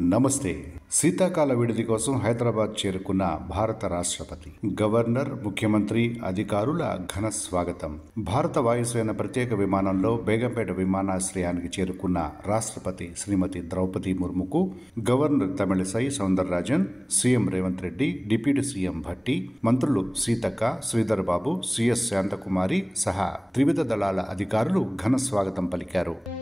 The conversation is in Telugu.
నమస్తే. శీతాకాల విడిది కోసం హైదరాబాద్ చేరుకున్న భారత రాష్ట్రపతి, గవర్నర్, ముఖ్యమంత్రి, అధికారుల ఘన స్వాగతం. భారత వాయుసేన ప్రత్యేక విమానంలో బేగంపేట విమానాశ్రయానికి చేరుకున్న రాష్ట్రపతి శ్రీమతి Draupadi ముర్ముకు governor Tamilisai Soundararajan, CM Revanth Reddy, deputy CM Bhatti, మంత్రులు సీతక్క, శ్రీధర్ బాబు, సిఎస్ శాంతకుమారి సహా త్రివిధ దళాల అధికారులు ఘన స్వాగతం పలికారు.